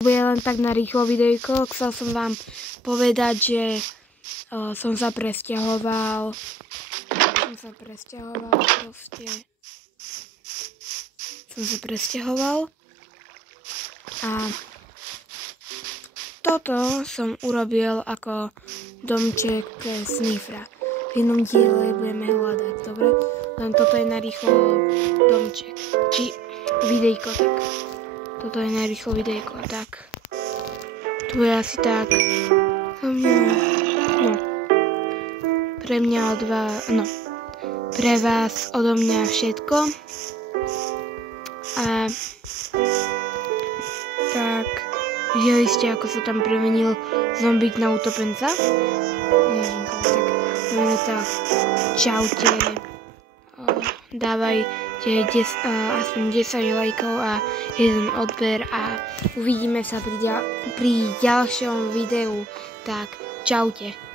Bude len tak na rýchlo videjko. Chcel som vám povedať, že som sa presťahoval. A toto som urobil ako domček pre Snifra. V jednom diele budeme hľadať, dobre? Len toto je na rýchlo domček. Či videjko, tak. Toto je na rýchlo videjko, tak. Tu je asi tak. Pre vás odo mňa všetko. A tak, videli ste, ako sa tam premenil zombík na utopenca? Ježinko, tak dobre, tak čaute. Dávajte aspoň 10 lajkov a 1 odber a uvidíme sa pri ďalšom videu. Tak, čaute.